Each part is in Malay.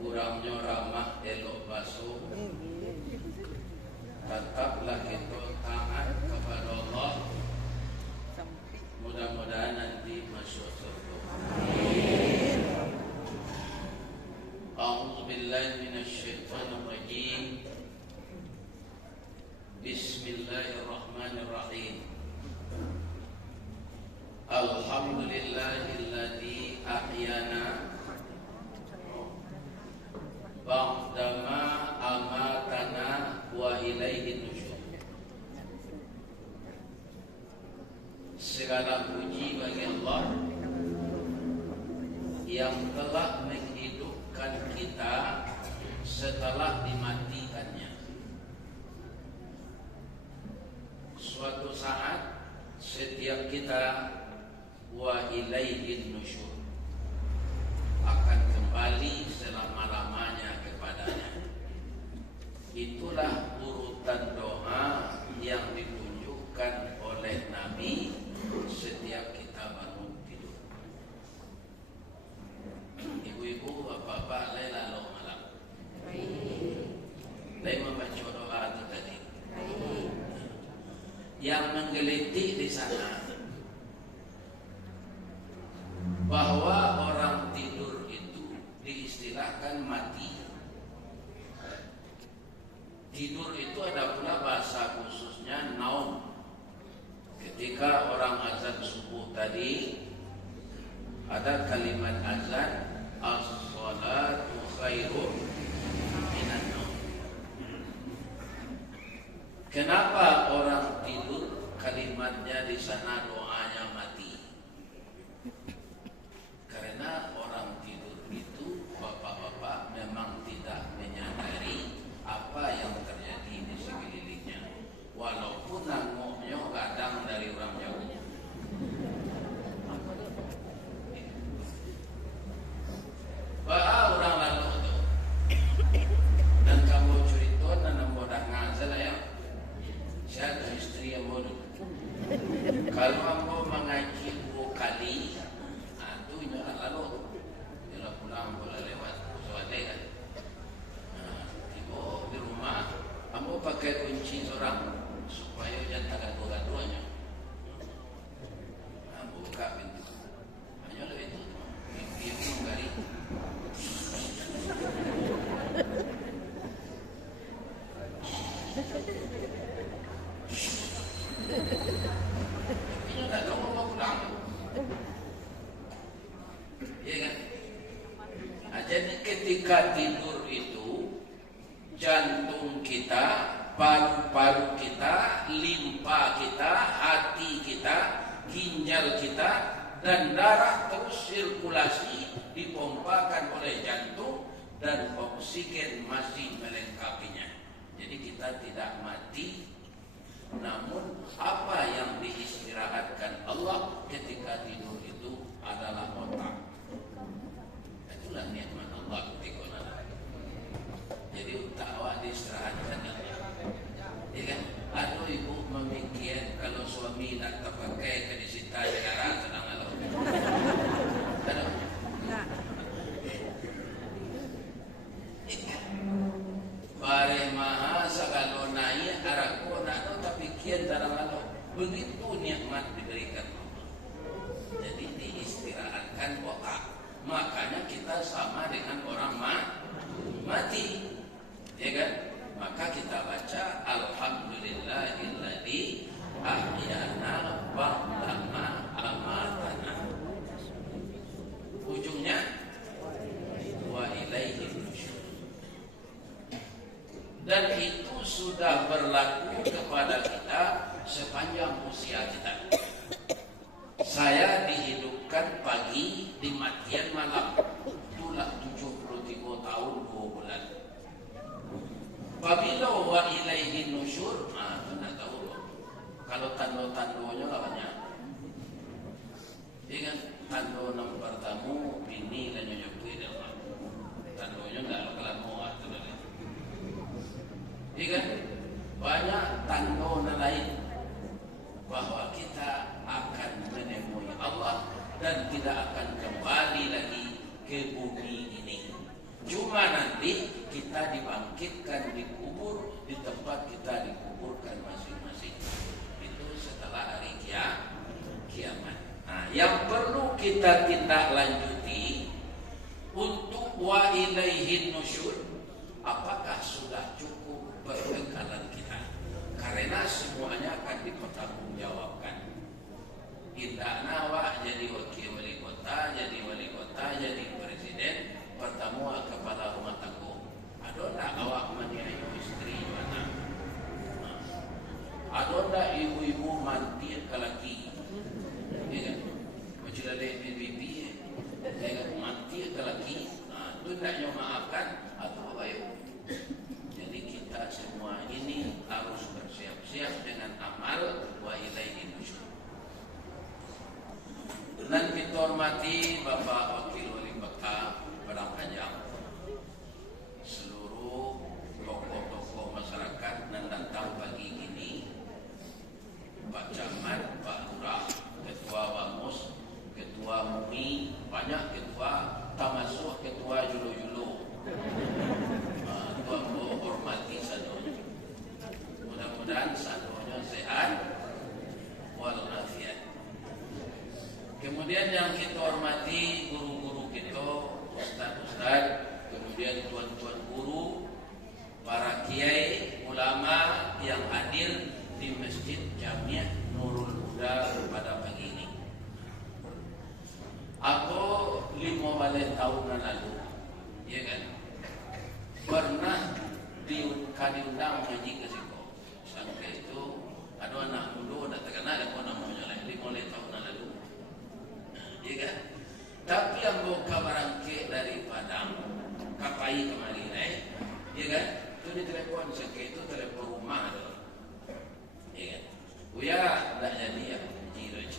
Kurangnya ramah elok basuh. Tetaplah kita taat kepada Allah. Mudah-mudahan nanti masuk surga. A'udzu billahi minasyaitonir rajim. Bismillahirrahmanirrahim. Alhamdulillahilladzi ahyana ba'dama amatana wa ilaihin nusyur. Segala puji bagi Allah yang telah menghidupkan kita setelah dimatikannya. Suatu saat setiap kita wa ilaihin nusyur akan kembali selama-lamanya kepadanya. Itulah urutan doa yang ditunjukkan oleh Nabi setiap kita bangun tidur. Ibu-ibu, bapak-bapak, lalu malam. Lain membaca doa itu tadi. Yang menggelitik di sana bahwa orang tidur itu diistilahkan mati. Tidur itu ada pula bahasa khususnya naum. Ketika orang azan subuh tadi ada kalimat azan, as-salatu khairun minan naum. Kenapa orang tidur kalimatnya di sana doanya mati? Karena orang tidur itu bapak-bapak memang tidak menyadari apa yang terjadi di sekelilingnya, walaupun nangoknya kadang dari orang jauh. Orang lalu itu, dan kamu cerita dan bodoh ngazal ya, saya ada istri yang bodoh. Kalau kamu mengaji 2 kali, lalu bila pulang boleh lewat suatu kan. Ibu di rumah, kamu pakai kunci seorang supaya jangan gaduh-gaduhnya. Buka pintu, hanya lebih itu, ibu menggali. Ini tak tahu mau pulang. Ya kan? Nah, jadi ketika tidur itu jantung kita, paru-paru kita, limpa kita, hati kita, ginjal kita, dan darah terus sirkulasi dipompakan oleh jantung dan oksigen masih melengkapinya. Jadi kita tidak mati, namun apa yang diistirahatkan Allah ketika tidur itu adalah otak. Itulah nikmat Allah ketika jadi otak awak diistirahatkan. Ya kan? Aduh ibu memikir kalau suami nak terpakai ke disita negara sedang lalu. Bare maha sagalo naik araku nak tapi kian dalam lalu. Begitu nikmat diberikan Allah. Jadi diistirahatkan otak. Makanya kita sama dengan orang mati. Ya kan? Maka kita baca alhamdulillahilladzi ahyana ba'dama amatana. Ujungnya wa ilaihin nusyur. Dan itu sudah berlaku kepada kita sepanjang usia kita. Saya dihidupkan pagi, dimatian malam. Itulah 73 tahun 2 bulan. Apabila wa ilaihin nusyur, itu nak tahu. Kalau tanda-tandanya lah banyak. Dengan tanda nomor tamu, bini dan nyonya kui dah. Tandanya enggak kalau mau atau lain. Dengan banyak tanda lain bahwa kita akan menemui Allah dan tidak akan kembali lagi ke bumi ini. Cuma nanti kita dibangkitkan di kubur di tempat kita dikuburkan masing-masing. Itu setelah hari kiamat. Nah, yang perlu kita tindak lanjuti untuk wa ilaihin nusyur, apakah sudah cukup perbekalan kita? Karena semuanya akan dipertanggungjawabkan. Tidak nawak jadi wakil wali kota, jadi presiden, pertama kepala rumah tangga. Ada tak awak maniayu istri mana? Ada tak ibu-ibu mantir ke laki? Ya kan? Macam ada PBB, ya kan? Mantir ke laki. Itu hendaknya maafkan atau apa ya? Jadi kita semua ini harus bersiap-siap dengan amal wa ilaihin nusyur. Dan kita hormati Bapak Wakil Wali Kota Padang Panjang, seluruh tokoh-tokoh masyarakat dan datang pagi ini, Pak Camat, Pak Lurah, Ketua Bamus, Ketua MUI, banyak ketua, termasuk Ketua Yulo-Yulo. Tuan hormati sadonya. Mudah-mudahan sadonya sehat walafiat. Kemudian yang kita hormati guru-guru kita, ustaz-ustaz, kemudian tuan-tuan guru, para kiai, ulama yang hadir di Masjid Jamiah Nurul Huda pada pagi ini. Aku 15 tahun lalu, ya kan, pernah diundang mengaji ke situ. Sampai itu ada anak muda, nak terkenal ada namanya lagi 15 tahun lalu. Ya kan? Tapi yang buka barangke dari Padang Kapai kemari ya kan? Itu di telepon sekali itu telepon rumah tu. Ya kan? Uya tak jadi ya jiraj.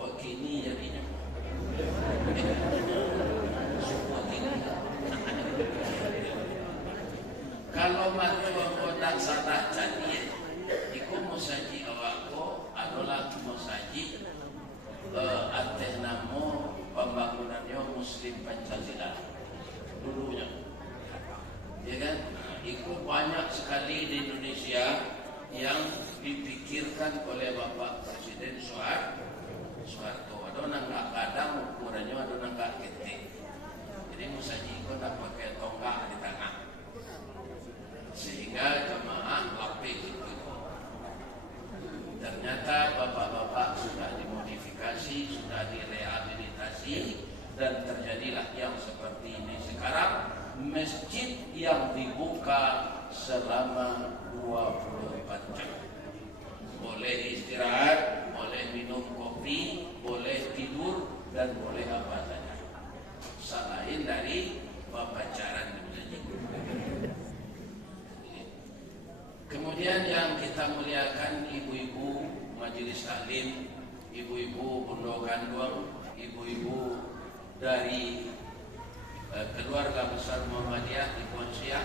Oh kini jadinya. Ya kan? Semua kini. Kalau mahu nak salah jadi, ikut musaji awakku adalah musaji atas nama pembangunannya Muslim Pancasila dulunya, ya kan? Itu banyak sekali di Indonesia yang dipikirkan oleh Bapak Presiden Soeharto. Ada nangka kadang ukurannya ada nangka ketik. Jadi musaji itu nak pakai tonggak di tangan, sehingga jemaah lapik itu. Ternyata bapak-bapak sudah dimodifikasi, sudah direhabilitasi, dan terjadilah yang seperti ini sekarang. Masjid yang dibuka selama 24 jam. Boleh istirahat, boleh minum kopi, boleh tidur, dan boleh apa saja. Selain dari pembacaran di masjid. Kemudian yang kita muliakan ibu-ibu majelis taklim, ibu-ibu pondok kandung, ibu-ibu dari keluarga besar Muhammadiyah di Pontianak,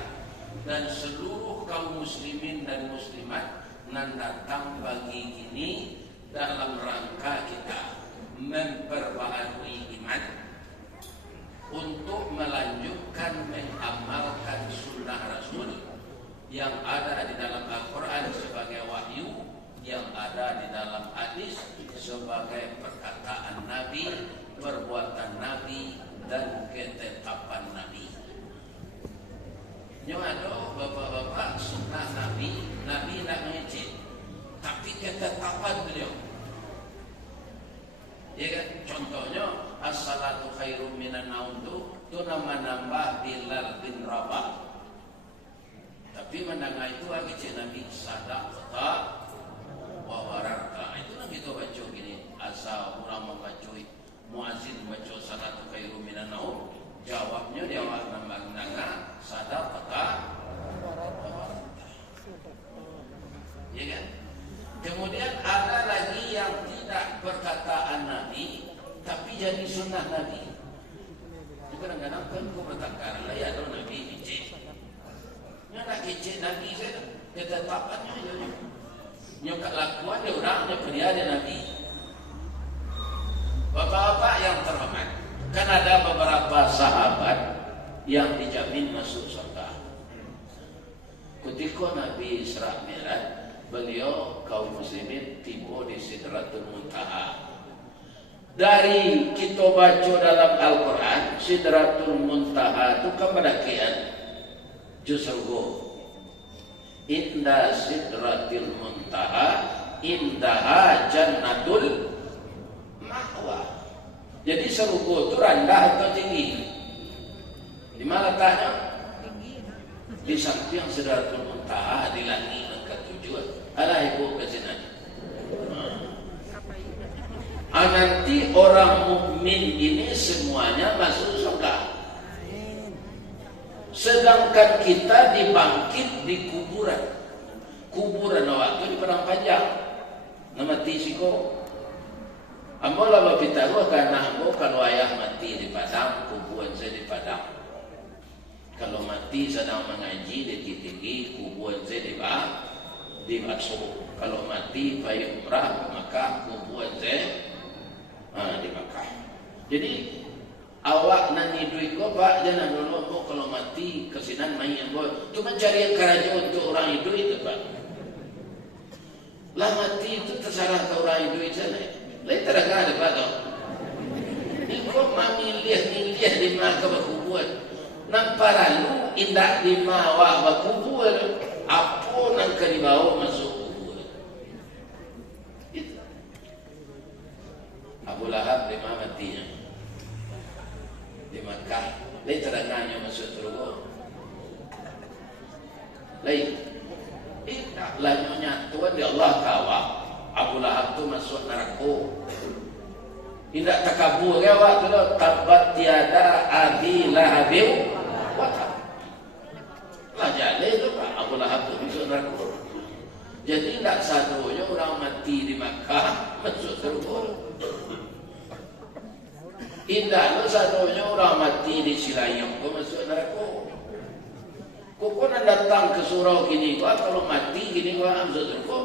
dan seluruh kaum muslimin dan muslimat yang datang pagi ini dalam rangka kita memperbaharui iman untuk melanjutkan mengamalkan sunnah Rasul yang ada di dalam Al-Quran sebagai wahyu, yang ada di dalam hadis sebagai perkataan Nabi, perbuatan Nabi, dan ketetapan Nabi. Yang ada bapak-bapak sunnah Nabi, Nabi nak mengecek, tapi ketetapan beliau. Ya kan? Contohnya as-salatu khairum minan naum itu nama-nambah Bilal bin Rabah. Tapi mendengar itu lagi cik Nabi sadaqta wa wararta. Itu Nabi itu baca gini, asal orang membaca muazzin baca salatu khairum minan naum, jawabnya dia awak nambah mendengar sadaqta wa wararta. Ya kan? Kemudian ada lagi yang tidak perkataan Nabi tapi jadi sunnah Nabi. Kadang-kadang kan kau bertengkar lah ya ada Nabi icik. Nak kecil Nabi saya ketetapannya nyokak lakuan dia orang dia dia Nabi. Bapak-bapak yang terhormat, kan ada beberapa sahabat yang dijamin masuk surga. Ketika Nabi Isra Mi'raj, beliau kaum muslimin tiba di Sidratul Muntaha. Dari kita baca dalam Al-Quran, Sidratul Muntaha itu kemendakian justru Inda Sidratil Muntaha indaha jannatul ma'wa. Jadi surga itu rendah atau tinggi? Di mana letaknya? Di samping Sidratul Muntaha, di langit yang ketujuh. Alah ibu ke sini. Nanti orang mukmin ini semuanya masuk surga. Sedangkan kita dibangkit di kuburan. Kuburan waktu di Padang Panjang. Nama tisiko. Ambo lah bapitaru karena ambo kalau ayah mati di Padang, kuburan saya di Padang. Kalau mati sedang mengaji di tinggi, kuburan saya di Bakso. Kalau mati bayi umrah, maka kuburan saya di Makkah. Jadi awak nani duit ko pak jangan dulu kalau mati kesinan main yang boy. Cuma cari yang keraja untuk orang hidup itu pak. Lah mati itu terserah ke orang hidup sana. Lain teragak ada pak tau. Ini kok mamiliah di mana berkuburan. Nampak lalu indah di mana berkuburan. Apa nang ke di bawah masuk kuburan. Itu. Abu Lahab di mana matinya. Di Makkah, lain terangnya masuk surga. Lain, tidak lanyonya Tuhan di Allah kawak. Abu Lahab tu masuk neraka. Tidak takabur ya waktu tu tabat tiada abi lahabil watab. Lah jadi itu pak Abu Lahab tu masuk neraka. Jadi tidak satunya orang mati di Makkah masuk surga. Indah lu satunya orang mati di Silayang kau masuk neraka. Kau nak datang ke surau gini kau kalau mati gini kau masuk neraka.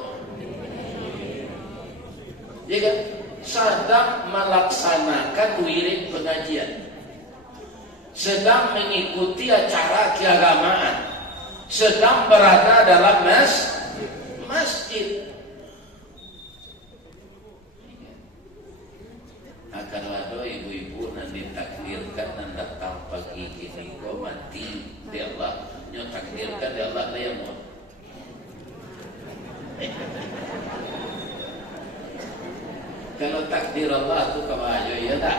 Ya kan? Sedang melaksanakan wirid pengajian, sedang mengikuti acara keagamaan, sedang berada dalam masjid. Akan ada ibu-ibu yang ditakdirkan dan datang pagi kini kau mati di Allah, yang takdirkan di Allah dia mau. Kalau takdir Allah tu kawajo ya tak?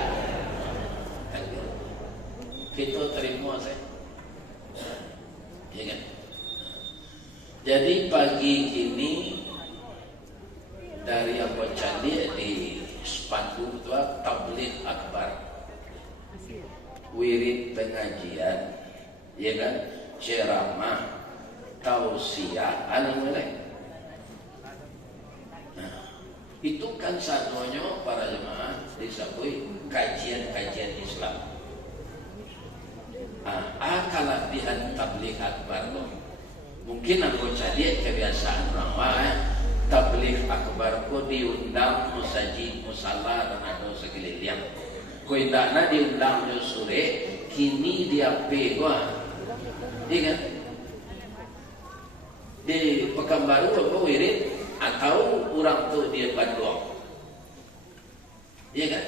Takdir. Kita terima saya. Ya kan? Jadi pagi ini dari Abu Cali di sepatu itu tabligh akbar, wirid pengajian, ya kan, ceramah, tausiah, alam-alam. Nah, itu kan satunya para jemaah disebut kajian-kajian Islam. Kelebihan tabligh akbar loh. Mungkin aku cari kebiasaan orang tabligh akbar ko diundang musajid musalla dan ada sekeliling. Ko indahna diundang jo sore kini dia pegwa. Iya kan? Di Pekanbaru apa wirid atau orang tu dia Bandung. Iya kan?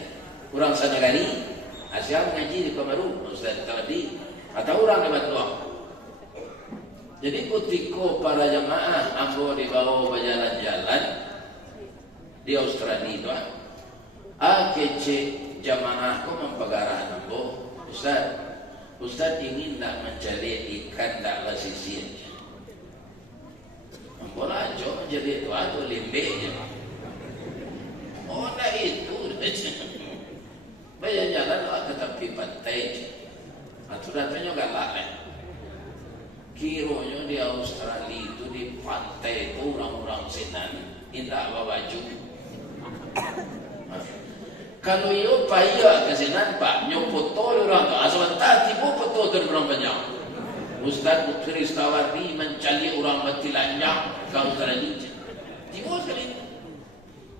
Orang Sanagari Asia mengaji di Pekanbaru Ustaz tadi atau orang di Bandung. Jadi ketika para jemaah ambo dibawa berjalan-jalan di Australia itu, kece jemaahku mempegarah ambo, Ustaz ingin tak mencari ikan tak lasisi aja. Ambo lajo menjadi itu atau limbe aja. Oh, nah itu, banyak jalan ke tepi pantai, atau datanya galak lah. Kiranya di Australia itu di pantai itu orang-orang sinan tidak bawa baju. Kalau iyo payah ke sinan pak nyopoto orang tu asal tak tiba foto terberang banyak. Ustaz Putri Stawari mencari orang mati lanjang ke Australia. Tiba sekali.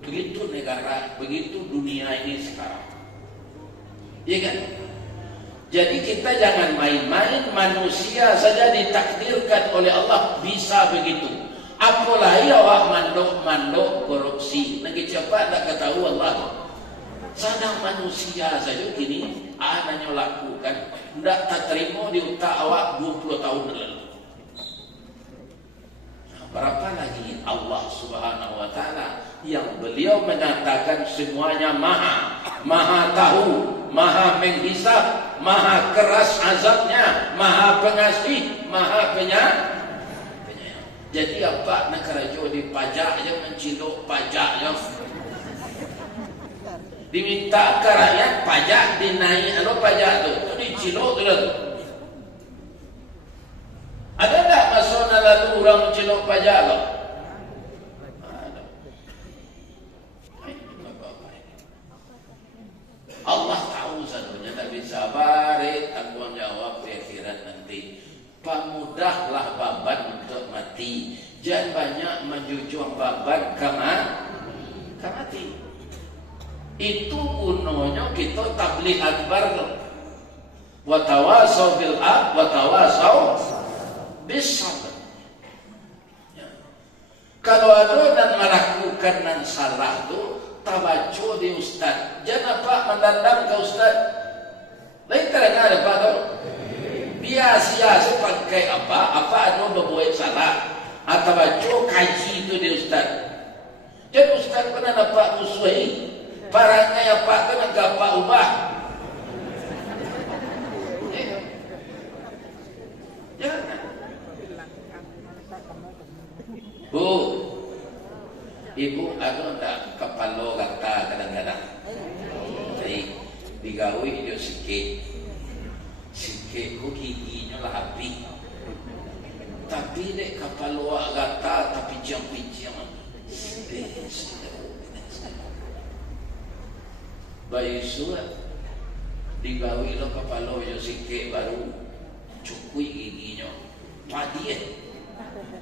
Begitu negara, begitu dunia ini sekarang. Iya kan? Jadi kita jangan main-main, manusia saja ditakdirkan oleh Allah bisa begitu. Apalagi awak mandok korupsi. Lagi cepat tak ketahui Allah. Sadang manusia saja gini, anaknya lakukan. Tidak tak terima di utak awak 20 tahun lalu. Berapa lagi Allah Subhanahu wa Ta'ala yang beliau menyatakan semuanya maha tahu, maha menghisab, maha keras azabnya, maha pengasih, maha penyayang. Jadi apa negara jo dipajak aja, mencilok pajaknya, diminta ke rakyat pajak dinaik, pajak tu dicilok tu. Ada tak masa lalu orang mencilok pajak tu? Ada. Allah tahu satunya, tak bisa bari tanggungjawab di akhirat nanti. Pemudahlah baban untuk mati. Jangan banyak menjujung baban ke mati. Itu gunanya kita tabligh akbar tu. Wa tawasau bil haq wa tawasau bis-sabr. Ya. Kalau ada dan melakukan nan salah tu, tabaco di ustaz. Jangan apa mendandang ke ustaz. Lain terang ada apa tu? Biasa pakai apa ada berbuat salah. Atau baca kaji itu di ustaz. Jadi ustaz pernah dapat musuhi. Barangnya apa kena gapa ubah. Jangan. Bu, ibu ada tak kepala kata kadang-kadang. Jadi digawi dia sikit ku giginya lah habis. Tapi dek kepala kata tapi jam-jam. Bayi surat digawi lo kepala dia sikit baru cukui giginya. Padi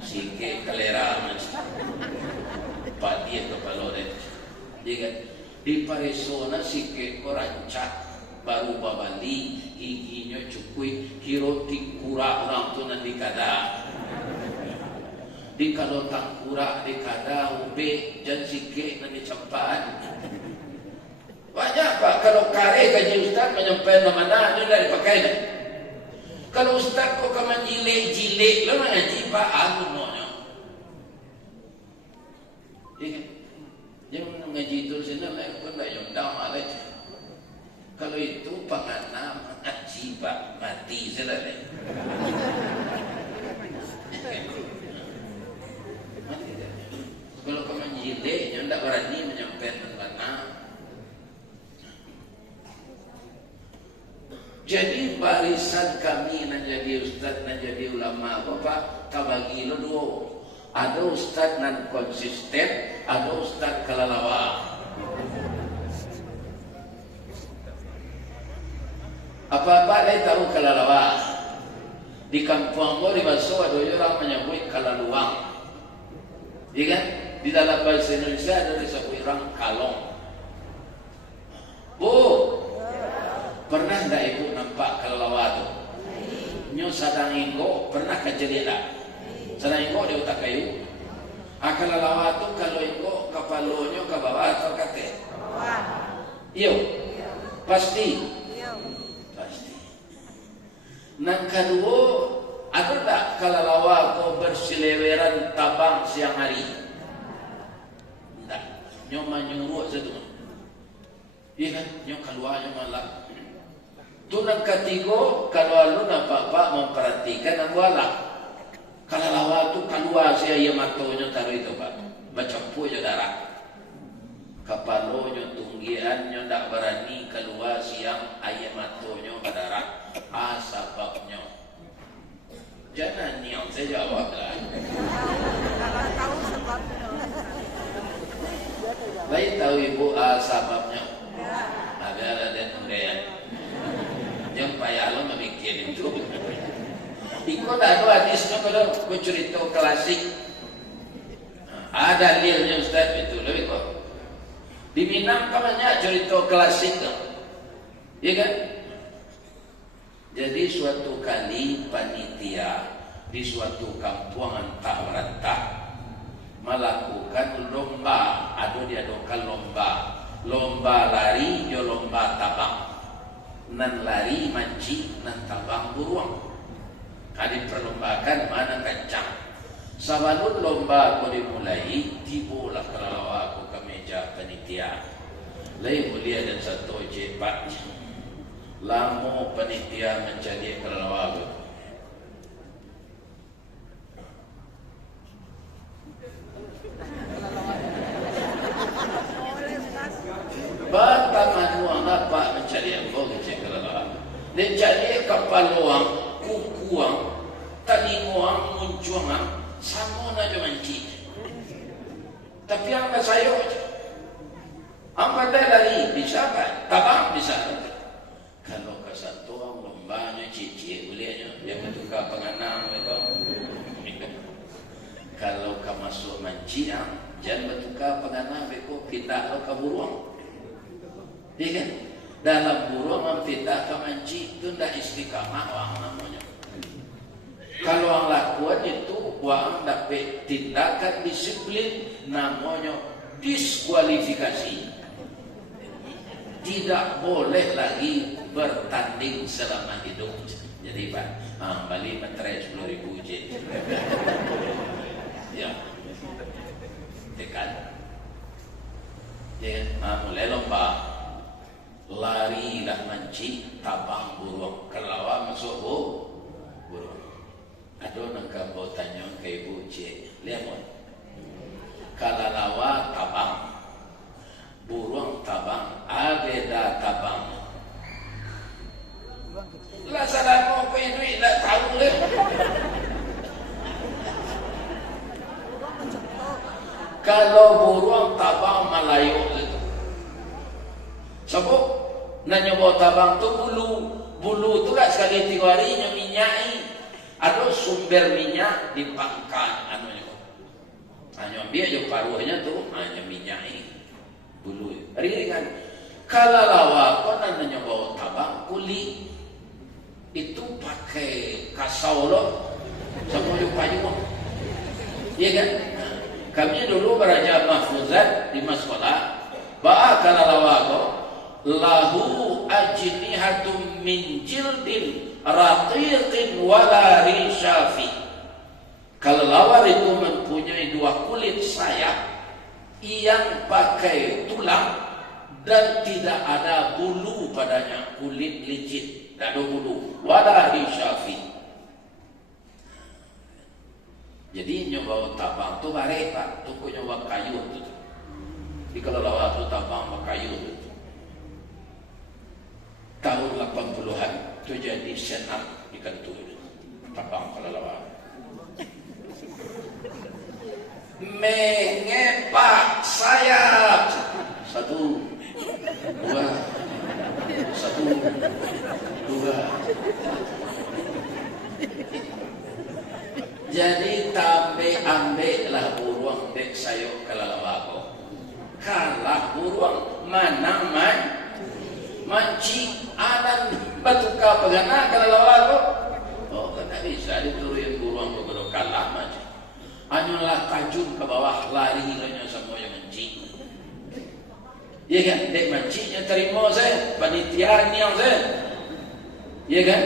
sikit kelera padi kepala dia. Dia kan di paresona sikit korancak baru babali giginya cukui hiroti kura orang tu nanti kada di kalau tak kura di kada ube dan sikit nanti cepat banyak pak. Kalau kare kaji ustaz menyampaikan mana dia dah dipakai dah. Kalau ustaz kau kaman jilek lo ngaji pak aku maunya yang ngaji itu sini lain pun tak yondam alai. Kalau itu penganam ngaji pak mati selesai. Kalau kamu jilek yang tak berani menyampaikan mana. Jadi barisan kami nak jadi ustaz, nak jadi ulama apa kabagi lo dua. Ada ustaz nan konsisten, ada ustaz kalalawa. Apa-apa dia tahu kalalawa. Di kampung di Baso ada orang menyebut kalaluang. Iya kan? Di dalam bahasa Indonesia ada disebut orang kalong. Bu, pernah tak ibu nampak kalalawa tu? Nyo sadang inggo pernah kejadian tak? Sadang inggo di utak kayu. Kalalawa tu kalau inggo kapalonyo ke bawah atau kate? Iyo, pasti. Nang kedua, ada tak kalalawa kau berseleweran tabang siang hari? Tak, nyoma nyuruh satu. Iya kan, nyom keluar nyom malam. Tu nang ketiga, kalau lu nampak pak memperhatikan nang walak. Kalalawa tu keluar siang matonya taruh itu pak, bercampur je darah. Kapalonyo tunggiannya tak berani keluar siang ayam matonyo berdarah. Sebabnya jangan niat saya jawab lah. Kalau tahu sebabnya. Baik tahu ibu sebabnya. Ada dan kemudian yang payah lo memikir itu. Ikut ada hadisnya kalau bercerita klasik. Ada liarnya Ustaz itu loh ikut. Di Minang kan banyak cerita klasik kan? Ya kan? Jadi suatu kali panitia di suatu kampungan tak merantah melakukan lomba, diadakan lomba lari, jo lomba tabang, nan lari mancing, nan tabang buruang. Kali perlombakan mana kencang. Sebelum lomba ko dimulai, tibolah kelalawa ko ke meja panitia. Lain mulia dan satu cepat. Lamo panitia mencari kelalawa ko. Pertama nuang apa mencari apa mencari kelalawa. Dan cari kapaluang, kukuang, talinguang, muncuang, sama na mancing. Tapi yang saya aja. Ang pandai lari bisa kan? Tabang bisa. Kalau ke satu orang lombanya cici bolehnya dia bertukar penganang itu. Kalau ke masuk mancing, jangan bertukar penganang beko kita lo ke buruang. Iya kan? Dalam buruang kita ke mancing itu ndak istiqamah orang namanya. Kalau orang lakukan itu orang dapat tindakan disiplin namanya diskualifikasi. Tidak boleh lagi bertanding selama hidup. Jadi Pak, balik materai 10.000 je. Ya, tekan. Ya, mulai lomba lari lah mancing tabang burung kelawar masuk burung. Aduh nak kau tanya ke ibu cik, lihat kalalawa tabang, burung tabang, abeda tabang. Lah salah mau kau ini tak tahu le. Kalau burung tabang Melayu itu, sebab nanya bawa tabang tu bulu tu lah sekali 3 hari minyai. Ada sumber minyak di pangkat anunya. Hanya ambil je paruhnya tu hanya minyak ini. Bulu. Hari kan kalau lawa kau nanya bawa tabang kulit itu pakai kasau loh. Semua payu. Iya kan? Kami dulu belajar mahfuzat di sekolah. Ba kalau lawa kau lahu ajnihatum min jildin raqiqin wala rishafi. Kelelawar itu mempunyai 2 kulit sayap yang pakai tulang dan tidak ada bulu padanya, kulit licin, tidak ada bulu, wala rishafi. Jadi nyoba tabang tu bare Pak, tu nyoba kayu tu. Di kelelawar tu tabang kayu tu. Tahun 80-an itu jadi senam di kantor tabang kelelawar. Mengepak sayap 1, 2, 1, 2. Jadi ambillah burung dek sayur kelelawar. Kalah burung mana mancing anan batuka pegana kelelawar ko. Oh, tak bisa diturunin burung begitu kalah macam. Hanyalah tajun ke bawah lari hanya semua yang mancing. Ya kan, dek mancingnya terima saya, panitia ni yang saya. Ya kan?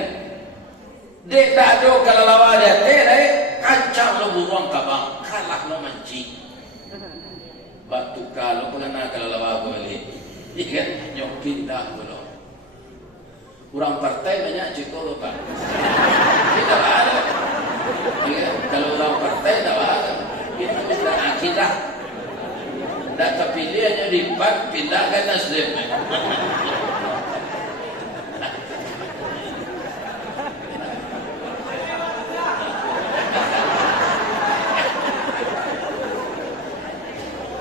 Dek tak ada kelelawar dia, dek kancang lo burung kabang, kalah lo mancing. Batuka lo pegana kelelawar boleh. Ya kan, nyok pindah belum. Kurang partai banyak cukup lupa. Tidak ada. Ya, kalau orang partai tidak ada. Itu sudah akidah. Dan terpilih hanya di PAN, pindahkan Nasdem.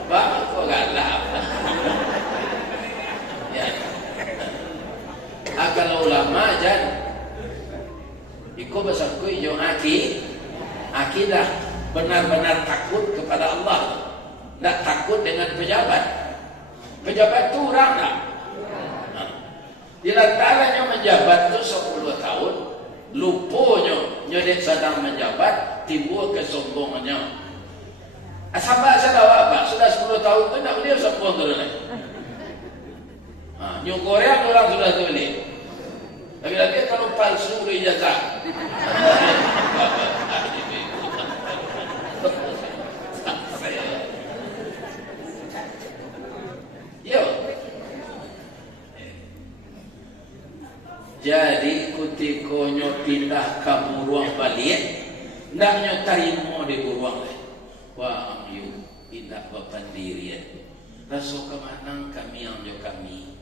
Pak, kok galak? Ya. Kalau ulama jangan ikut besarku yang akidah benar-benar takut kepada Allah, tidak takut dengan pejabat, Pejabat itu orang tak? Di lantarannya menjabat itu 10 tahun, lupanya nyodek sedang menjabat, timbul kesombongannya. Sampai saya tahu apa? Sudah 10 tahun itu tak boleh sombong dulu. New Korea orang sudah boleh. Lagi-lagi kalau palsu udah ijazah. Yo. Jadi ketika nyo pindah ke buruang balik, ndak nyo tarimo di buruang lain. Wah, ayu pindah ke pendirian. Raso kemanang kami yang jo kami.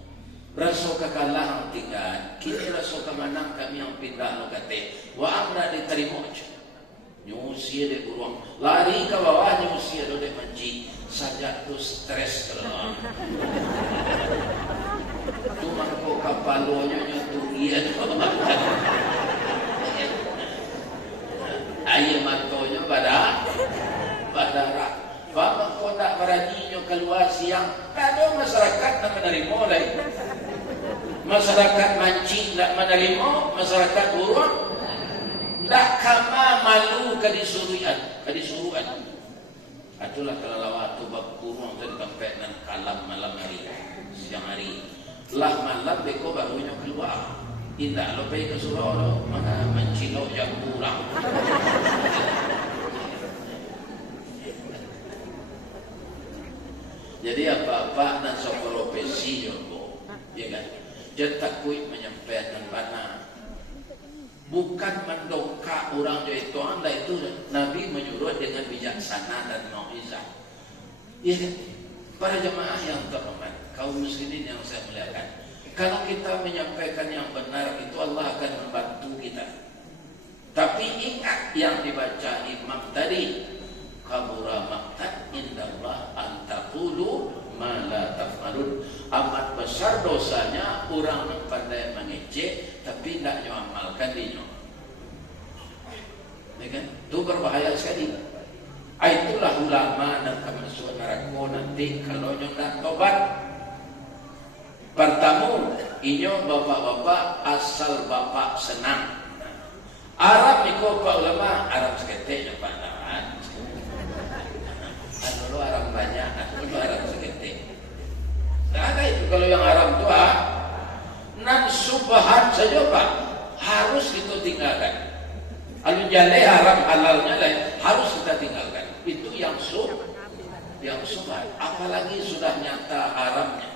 Raso kekalah ang tinggal. Kini raso kemanang kami yang pindah no kate. Wah, amra diterima aja. Nyusia di buruang. Lari ke bawah nyusia do de manji. Saja tu stres kalau. Cuma kau kapalonya nyotugian. Ayam matonya pada rak. Bapak kau tak berani keluar siang. Tak ada masyarakat nak menerima lagi. Masyarakat mancing tak menerima. Masyarakat buruan tak kama malu kedisuruhan. Itulah kalau lawat tu bab kurang dan tempat dan kalam malam hari, siang hari. Lah malam beko barunya keluar. Indah lo pergi ke surau lo, mana mencilok yang kurang. Jadi apa-apa dan profesi yo, ya kan? Jangan takut menyampaikan mana. Bukan mendongkak orang itu anda itu Nabi menyuruh dengan bijaksana dan mauizah. Ya kan? Para jemaah yang terhormat, kaum muslimin yang saya muliakan, kalau kita menyampaikan yang benar itu Allah akan membantu kita. Tapi ingat yang dibaca imam tadi, kabura maqtan indallah an taqulu ma la taf'alun. Amat besar dosanya orang yang pandai mengejek tapi tidak mengamalkan dirinya. Ya kan? Itu berbahaya sekali. Itulah ulama dan kemasuk neraka nanti kalau nyonak tobat. Pertama, inyo bapak-bapak asal bapak senang. Arab niko pak ulama Arab seketik Pak Nahan. Dulu Arab banyak, dulu Arab seketik. Nah, itu kalau yang Arab tua nan subhan saja Pak harus kita tinggalkan. Kalau jaleh haram halalnya lain harus kita tinggalkan. Itu yang subhan. Apalagi sudah nyata haramnya.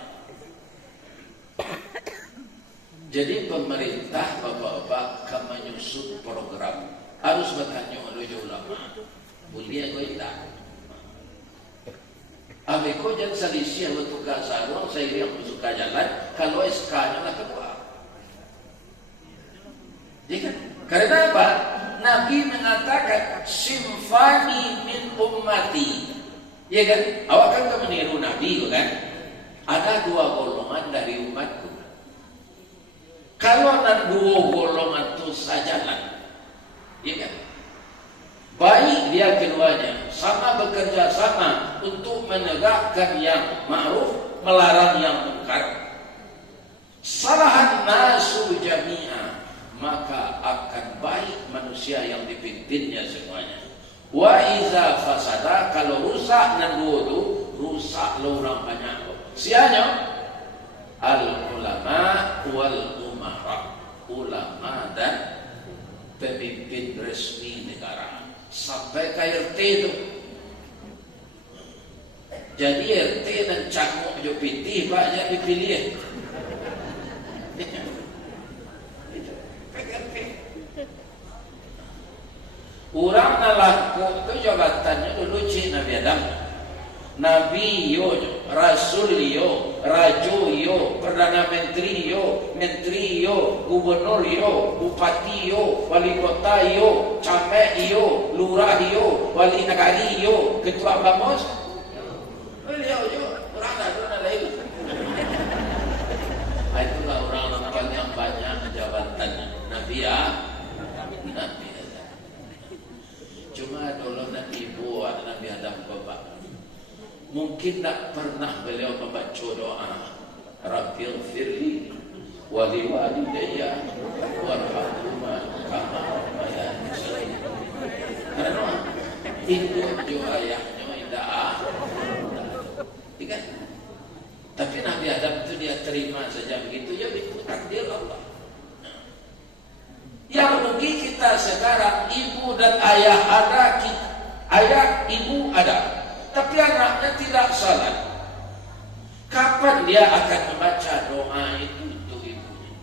Jadi pemerintah bapak-bapak akan menyusun program harus bertanya oleh ulama. Boleh atau tidak? Abeko jangan selisih untuk kasarong saya yang suka jalan kalau SK-nya lah keluar. Ya kan? Karena apa? Nabi mengatakan simfani min ummati. Ya kan? Awak kan meniru Nabi kan? Ada 2 golongan dari umatku. Kalau nan 2 golongan itu sajalah, ya kan? Baik dia keduanya, sama bekerja sama untuk menegakkan yang ma'ruf, melarang yang munkar. Salahan nasu jami'a, maka akan baik manusia yang dipimpinnya semuanya. Wa iza fasada, kalau rusak nan 2 itu, rusak orang banyak. Sianya al-ulama wal umara, ulama dan pemimpin resmi negara sampai ke RT itu. Jadi RT dan canguk jo pitih banyak dipilih. Orang nalaku itu jabatannya dulu Cik Nabi Adam. Nabi yo, Rasul yo, Rajo yo, Perdana Menteri yo, Gubernur yo, Bupati yo, Wali Kota yo, Camat yo, Lurah yo, Wali Negari yo, Ketua Bamus. Beliau yo, orang ada lain. Itulah orang yang banyak jabatannya. Nabi ya, Nabi. Cuma dulu Nabi buat Nabi Adam bapak. Mungkin mungkin tak pernah beliau membaca doa Rabbighfirli wa liwalidayya warhamhuma kama rabbayani shaghira. Karena itu doa ayahnya tidak. Kan? Tapi Nabi Adam itu dia terima saja begitu, ya itu takdir Allah. Yang rugi kita sekarang, ibu dan ayah ada, ayah ibu ada, tapi anaknya tidak salat. Kapan dia akan membaca doa itu untuk ibunya?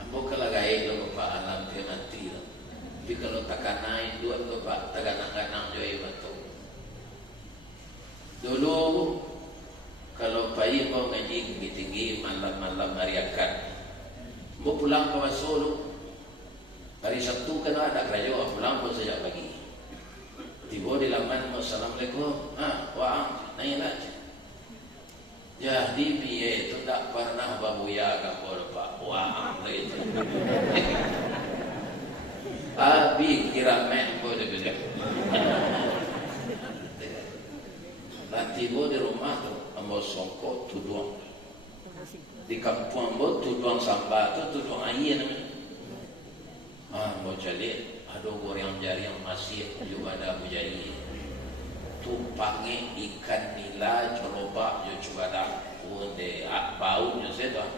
Ambo kalagay lo Pak alam dia mati. Tapi kalau takanain dua lo Pak taganang-ganang joy betul. Dulu kalau bayi mau ngaji tinggi-tinggi malam-malam hari akad, mau pulang ke Solo hari Sabtu kan ada kerja, pulang pun sejak pagi. Tiba di laman, Assalamualaikum, wa'am, naik aja. Jadi biaya itu tak pernah babuya kapal Pak, wa'am itu. Abi kira main boleh beda. Tiba di rumah tu, ambo songkok tuduang. Di kampung ambo tuduang sampah tu tuduang air namanya. Ambo cari, ada orang jari yang masih juga ada abu jari. Tumpangnya ikan nila coba yo juga ada unde baunya sedang.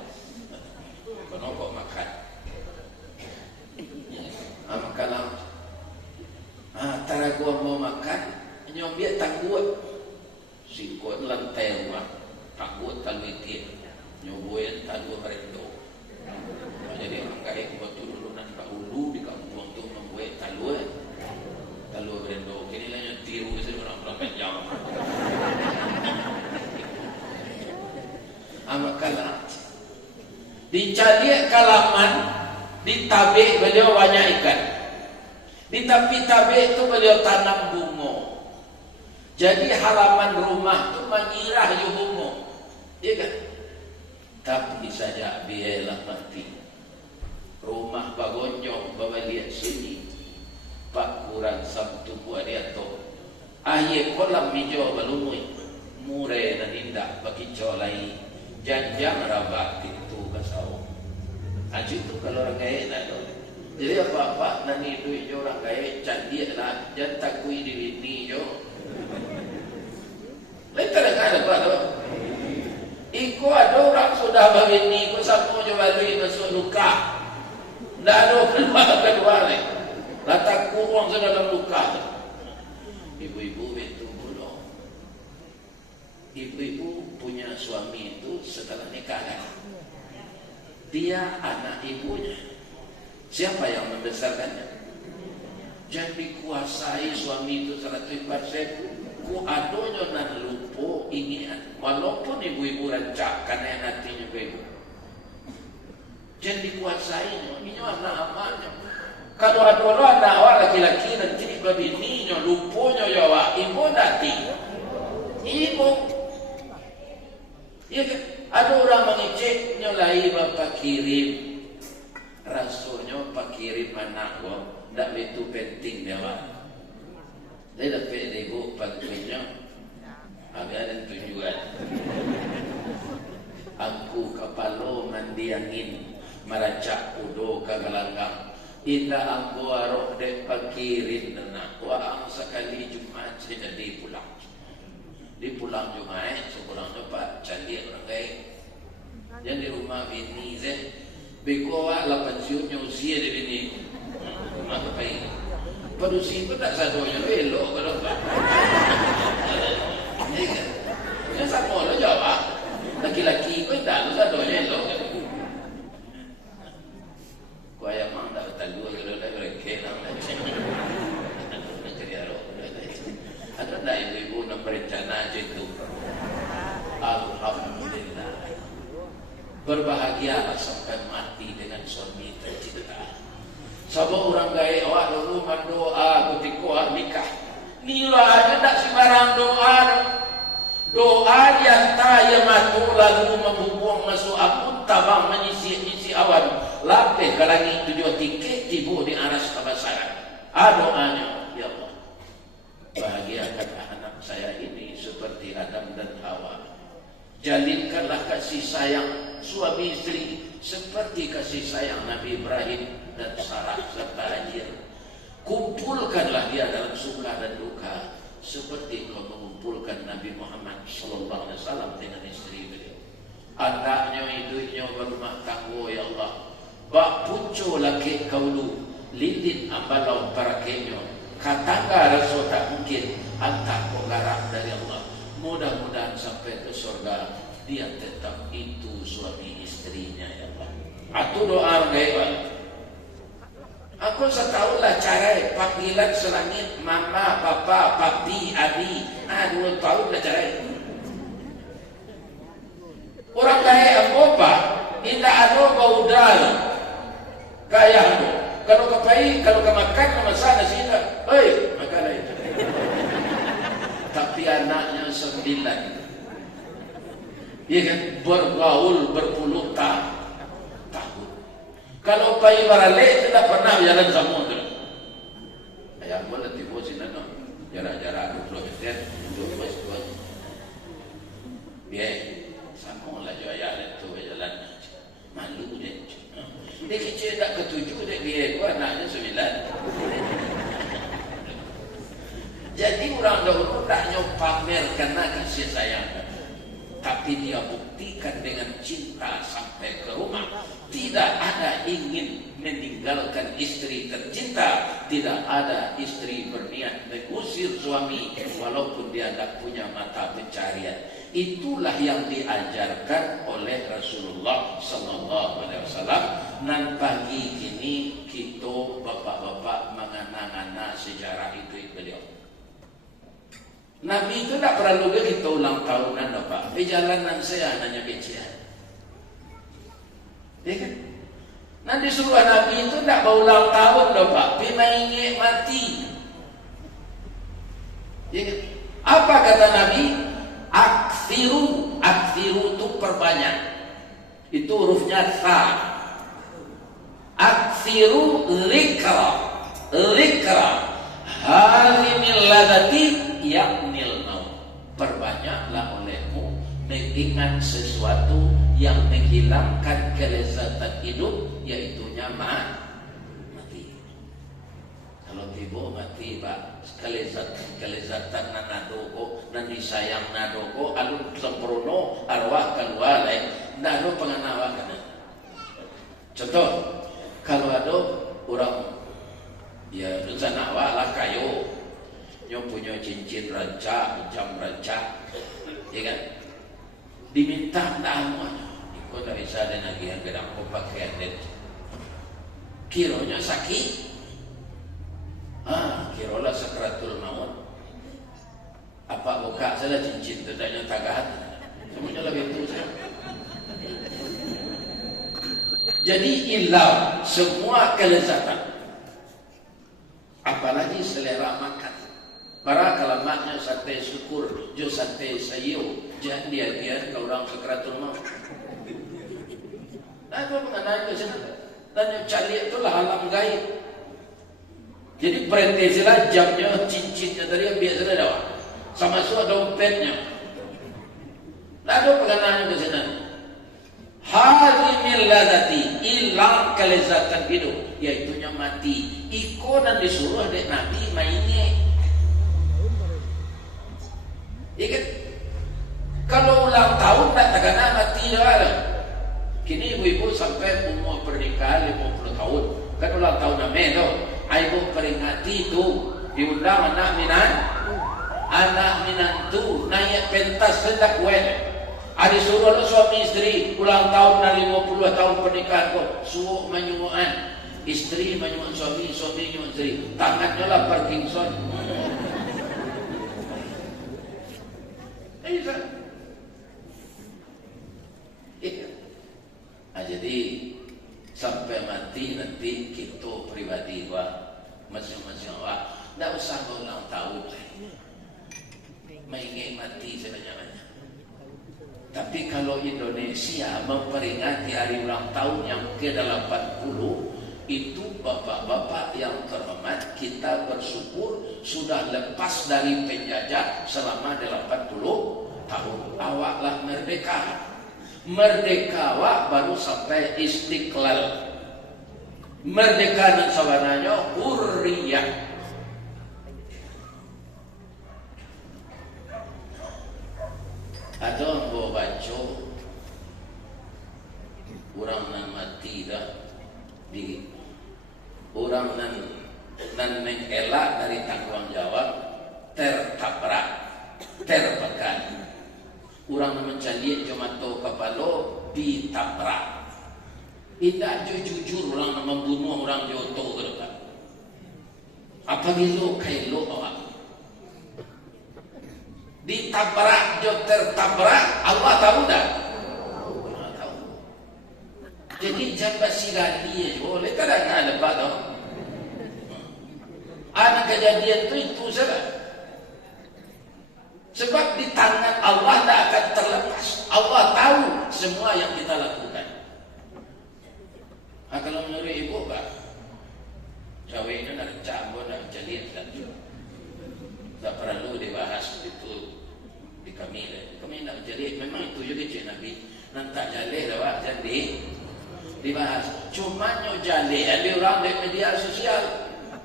Kenapa makan? Makan lah. Tara gua mau makan, nyombiak tangguh. Sikut lantai rumah, takut talui dia, nyoboyan talui merendo. Jadi orang kaya waktu dulu nanti Pak Ulu di kampung tu membuat talui merendo. Kini lah yang tiru saya orang panjang. Amat kalah. Dicari kalaman, di tabik beliau banyak ikan. Di tepi tabik itu beliau tanam bunga. Jadi halaman rumah tu mengirah yo bunga. Ya kan? Tapi saja biarlah mati. Rumah bagonyong bawa lihat sini. Pak kurang sabtu buat dia tu. Aye kolam hijau balumui. Mure dan indah bagi colai. Janjang rabak itu kasau. Aji tu kalau orang kaya nak tu. Jadi apa-apa nani duit jo orang kaya cantik lah. Jangan takui diri ni jo. Mereka ada apa tu? Iko ada orang sudah begini, iko sapu jual duit masuk luka. Tidak ada keluar ni. Letak kurung dalam luka. Ibu-ibu itu belum. Ibu-ibu punya suami itu setelah nikah kan? Dia anak ibunya. Siapa yang membesarkannya? Jangan dikuasai suami itu 100%. Ku adonyo nan lupo ingian walaupun ibu-ibu rancakkan yang nantinya ibu jangan dikuasainya ini anak amalnya. Kalau ada anak awak laki-laki nanti babininya luponya yawa ibu nanti ibu ya kan? Ada orang mengeceknya lagi bapak kirim rasulnya pak kirim anak gua tak betul penting dia wak. Dia dapat ibu pagi-paginya agak ada tujuan. Aku kapalo mandi angin meracak udo kagalanggang. Indah aku arok dek pakirin anak. Waang sekali Jumat saya jadi pulang. Di pulang Jumat sepulang dapat cantik orang kaya. Yang di rumah bini saya. Beko awak lah pensiunnya usia di bini. Rumah kepain. Padusi pun tak sadonya elok kalau tak. Ya sama lah jawab. Laki-laki pun tak sadonya elok. Kau yang mang tak betul dua kalau dah berkena lah. Ada tak ibu-ibu nak berencana macam itu? Alhamdulillah. Berbahagialah sampai mati dengan suami tercinta. Sabah orang gaya awak dulu mendoa ketika nikah. Nila aja tak sembarang doa. Doa yang taya matu lalu membuang masuk ampun tabang menyisi awan. Lapeh ke langit tujuh tiket tibu di aras kebesaran. Doanya ya Allah. Bahagiakan anak saya kasih sayang suami istri seperti kasih sayang Nabi Ibrahim dan Sarah serta Hajar. Kumpulkanlah dia dalam suka dan duka seperti kau mengumpulkan Nabi Muhammad SAW dengan istri beliau. Anaknya, hidupnya berumah tangga, ya Allah. Bak punco laki kau lu, lilin ambalau parakenyo. Katangga rasa tak mungkin, antak kau garap dari Allah. Mudah-mudahan sampai ke surga dia tetap itu suami istrinya, ya Allah. Atu doa gaiban. Aku setahulah cara panggilan selangit mama, papa, papi, abi. 2 tahun lah cara. Orang kaya apa? Indah ada bau dal. Kaya aku. Kalau kepai, kalau kemakan nama sana sini, hei, makan itu. Tapi anaknya 9. Iya kan? Bergaul berpuluh tahun. Kalau pai barale tidak pernah jalan samudra. Ayah boleh tiba sini no. Jarak-jarak 20 meter untuk bos. Biar sama lah jaya itu jalan. Malu dia. Dia kecil tak ketujuh dia gua anaknya 9. Jadi orang dahulu tak pamer karena kasih sayang. Tapi dia buktikan dengan cinta sampai ke rumah. Tidak ada ingin meninggalkan istri tercinta. Tidak ada istri berniat mengusir suami walaupun dia tak punya mata pencarian. Itulah yang diajarkan oleh Rasulullah SAW. Dan pagi ini kita bapak-bapak mengana-ngana sejarah itu beliau. Nabi itu tak perlu kita ulang tahunan, Pak. Perjalanan saya hanya kecian. Ya kan? Nanti suruh Nabi itu tak berulang tahun, Pak. Pemainnya mati. Ya kan? Apa kata Nabi? Aksiru itu perbanyak. Itu hurufnya sa. Aksiru likra. Harimil ladati yaknil maut. Perbanyaklah olehmu mengingat sesuatu yang menghilangkan kelezatan hidup, yaitunya mati. Kalau tiba mati, Pak, kelezatan nanadoko dan disayang nadoko alun sempurna arwah keluar lain nado penganawakan. Contoh, kalau ada orang ya rencana lah kayu yang punya cincin ranca, jam ranca, ya kan? Diminta namanya, ikut dari sana lagi yang gedang pakaian dan kironya sakit, kirolah sakratul maut. Apa buka saja cincin tadanya tagahat, semuanya lagi itu saya. Jadi hilang semua kelezatan, apalagi selera makan. Para kalamatnya sate syukur, jo sate sayo, jangan dia ke orang sakratul maut. Nah, apa mengenai ke sana? Dan yang cari itulah alam gaib. Jadi perintesilah jamnya, cincinnya tadi yang biasa ada, sama suatu dompetnya. Nah, apa pengenanya ke sana? Harimil ladati, hilang kelezatan hidup, yaitunya mati. Ikonan disuruh adik Nabi mainnya. Ingat, kalau ulang tahun tak tagana mati dah. Kini ibu-ibu sampai umur pernikahan 50 tahun, kan ulang tahun namen tu. Ibu peringati tu, diundang anak minantu, naik pentas hendak wed. Ada suruh suami istri ulang tahun na 50 tahun pernikahan ko, suruh menyuruhan istri menyuruh suami, suami menyuruh istri. Tangannya lah Parkinson. Jadi sampai mati nanti kita pribadi masing-masing tidak usah ulang tahun, main mati sebanyak-banyak. Tapi kalau Indonesia memperingati hari ulang tahun yang ke-80, itu bapak-bapak yang terhormat, kita bersyukur sudah lepas dari penjajah selama 80 tahun. Awaklah merdeka. Merdeka wak baru sampai istiqlal. Merdeka dan sabananya hurriyah. Ada yang baca orang nan mati dah di orang nan mengelak dari tanggung jawab tertabrak terpekan. Orang yang mencari cuma tahu kepala ditabrak. Tidak jujur orang yang membunuh orang jodoh ke depan. Apa gitu kailo awak? Ditabrak jo tertabrak, Allah tahu dah. Allah tahu. Jadi jangan siladi boleh kadang ada lepas tau. Anak kejadian itu saja. Sebab di tangan Allah tidak akan terlepas. Allah tahu semua yang kita lakukan. Kalau menurut ibu pak, cewek itu nak campur nak jadi tak perlu dibahas itu di kami. Kami nak jadi memang itu juga cik Nabi. Nanti jadi lewat jadi dibahas. Cuma nyo jadi ada orang di media sosial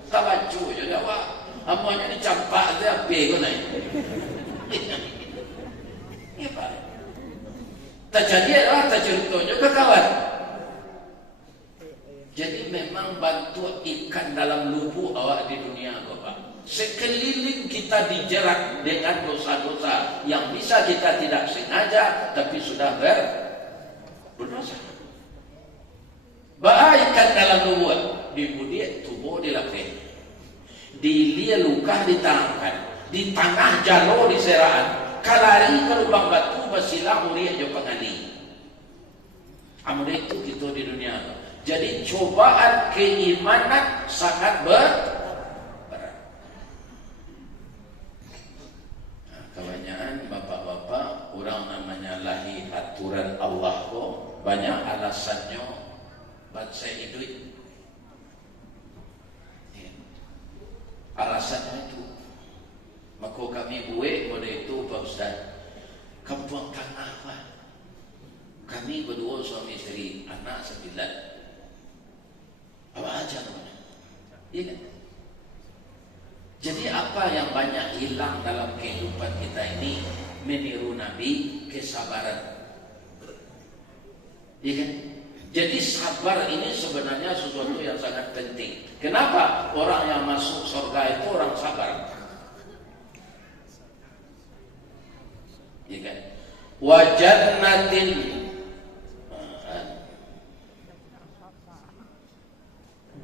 tawacu je awak. Amonya ni campak dia apa kau naik. Ya pak. Tak jadi lah tak ceritanya ke kawan. Jadi memang bantu ikan dalam lubuk awak di dunia kau pak. Sekeliling kita dijerat dengan dosa-dosa yang bisa kita tidak sengaja tapi sudah berdosa. Ikan dalam lubuk dibudiak tubuh dilapih, dilia luka di tanah jalo di seraan, kalari ke lubang batu basilang uriak jo pengali. Amun itu kita di dunia. Jadi cobaan keimanan sangat berat. Nah, kebanyakan bapak-bapak orang namanya lahi aturan Allah kok banyak alasannya bangsa hidup. Alasannya itu. Maka kami buat pada itu Pak Ustaz. Kampung Tengah Pak. Kami berdua suami isteri, anak 9. Apa aja namanya? Iya kan? Jadi apa yang banyak hilang dalam kehidupan kita ini meniru Nabi kesabaran. Iya kan? Jadi sabar ini sebenarnya sesuatu yang sangat penting. Kenapa? Orang yang masuk surga itu orang sabar. Iya kan? Wa jannatin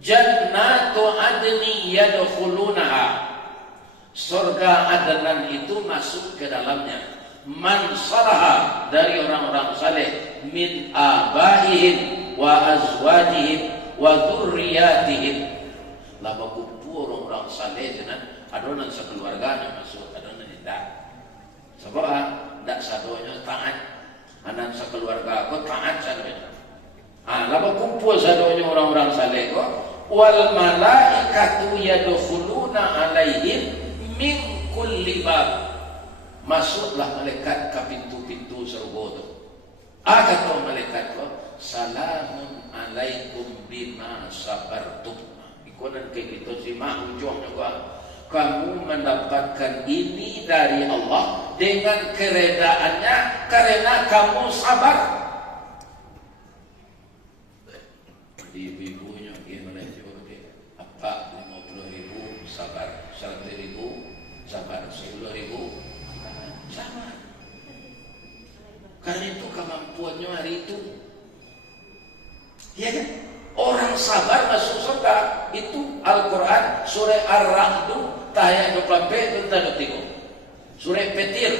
jannatu adni yadkhulunaha. Surga Adnan itu masuk ke dalamnya. Man salaha dari orang-orang saleh min abaihim wa azwajihim wa dzurriyyatihim. Lama kumpul orang-orang saleh dengan adonan sekeluarganya masuk, adonan tidak. Sebab tidak sadonya taat. Anak sekeluarga aku taat sadonya. Lama kumpul sadonya orang-orang saleh kok. Wal malaikatu yadkhuluna alaihim min kulli bab. Masuklah malaikat ke pintu-pintu surga itu. Kata malaikat itu, salamun alaikum bima sabartum. Ikutan kayak gitu simak ujungnya gua. Kamu mendapatkan ini dari Allah dengan keredaannya karena kamu sabar. Ibu-ibunya gimana juga apa 50.000 sabar, 100.000 sabar, 10.000 sabar. Karena itu kemampuannya hari itu. Ya kan? Orang sabar masuk surga. Itu Al-Quran surah Ar-Ra'd ayat 20 tentang 3. Surah Petir.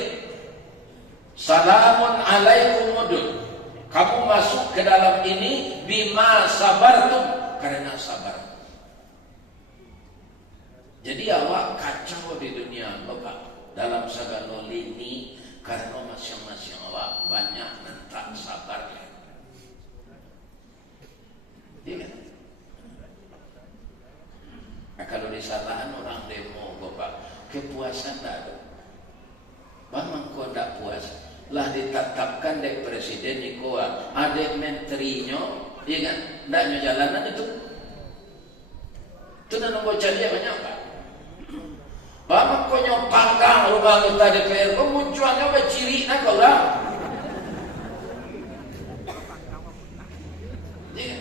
Salamun alaikum mudun. Kamu masuk ke dalam ini bima sabartum karena sabar. Jadi awak kacau di dunia Bapak dalam segala lini karena masing-masing awak banyak nentak sabarnya. Iya kan? Nah, kalau di salahan orang demo Bapak kepuasan tak ada. Bang kau tak puas lah ditetapkan dari presiden presiden niko ada menterinya, iya kan? Ndaknya jalanan itu nanti bocah dia banyak kan? Bapak konyo panggang rumah kita DPR, kok munculnya apa ciri nak kau lah? Iya,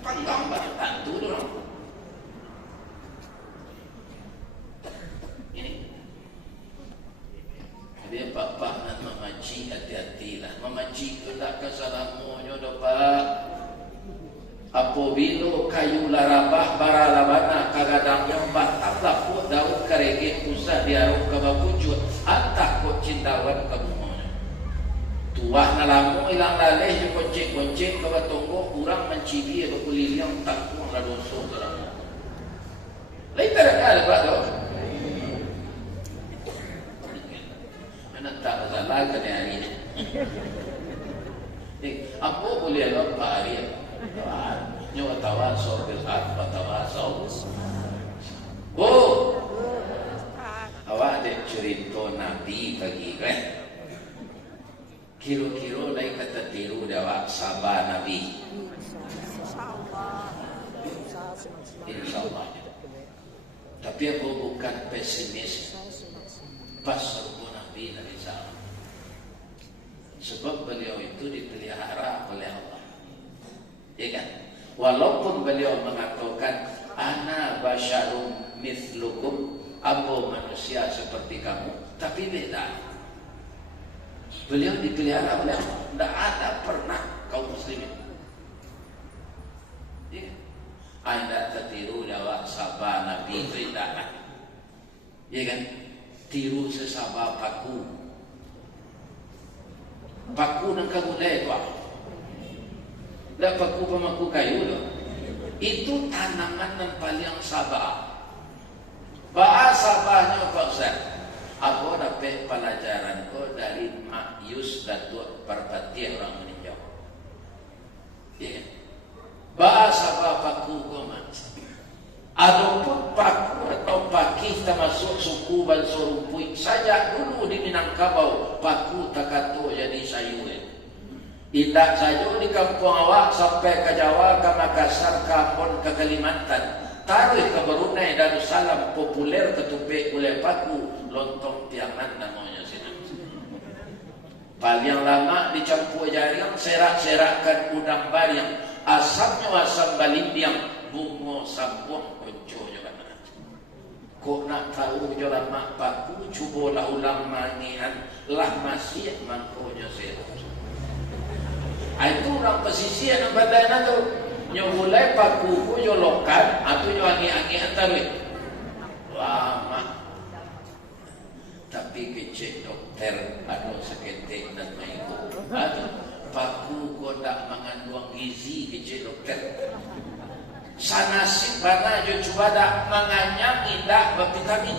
panggang banyak tantu dong. Dia bapak dan mamaci hati-hatilah. Mamaci itu tak kesalamunya dah pak. Apabila kayu larabah baralabana kagadangnya batak lapuk daun karege usah diaruk ke bapucut antak kok cintawan ke bumanya. Tuah nalamu ilang laleh yang koncek-koncek ke batonggo kurang mencibi ke kuliliang takung la doso dalam. Lain tak ada pak doh. Tak masalah ke hari ini. Apa boleh lo Pak Arya? Nyawa tawasau bil haq wa tawasau. Oh, awak ada cerita Nabi bagi kan? Kira-kira lain kata tiru awak sabar Nabi. InsyaAllah. Tapi aku bukan pesimis. Pasal Nabi SAW. Sebab beliau itu dipelihara oleh Allah. Ya kan? Walaupun beliau mengatakan ana basyarum mithlukum, aku manusia seperti kamu, tapi beda. Beliau dipelihara oleh Allah. Tidak ada pernah kaum muslimin. Ya. Anda tertiru jawab sabar Nabi itu tidak. Ya kan? Tiru sesama paku nang kagulay ko da paku pamaku kayu loh. Itu tanaman yang paling sabar. Bahasa banyak Pak Ustaz. Aku dapat pelajaran ko dari Mak Yus Datuk Parpati orang meninjau. Ya. Bahasa paku ko man. Adapun paku atau pakih termasuk suku Bangsa Rumpui saja dulu di Minangkabau paku takato jadi sayuran. Tidak saja di kampung awak sampai ke Jawa, ke Makassar, ke Ambon, ke Kalimantan, taruh ke Brunei Darussalam populer ketupik oleh paku lontong tiangan namanya sini. Paling lama dicampur jaring serak-serakkan udang bariang, asamnya asam balimbiang, bungo sambung konconya kan. Kok nak tahu jalan mak paku cuba lah ulang mangian lah masih mangkonya serak. Itu orang pesisir yang badai na tu nyulai paku ku jolokan atau nyangi-angi antarui lama. Tapi kecil dokter ada seketik dan maiku ada paku ku tak mengandung gizi kecil dokter. Sanasib bana jo cuba dak menganyang indah bervitamin.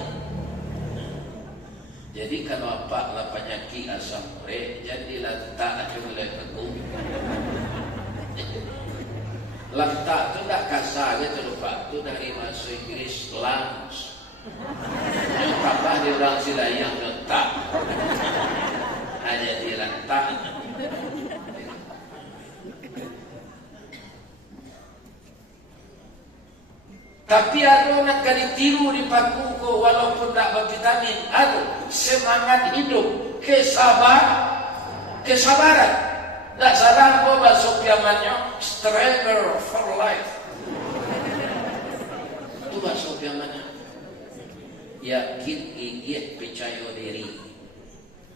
Jadi kalau apa lah penyakit asam urat jadilah tak aja mulai teguh. Letak tu tak kasar gitu lupa tu dari bahasa Inggris lunch. Tambah di orang Silayang letak. Jadi letak. Tapi ada orang kali tiru di paku ko walaupun tak bervitamin. Ada semangat hidup, kesabaran. Tak salah ko masuk yamannya struggle for life. Itu masuk yamannya. Yakin, gigit, percaya diri.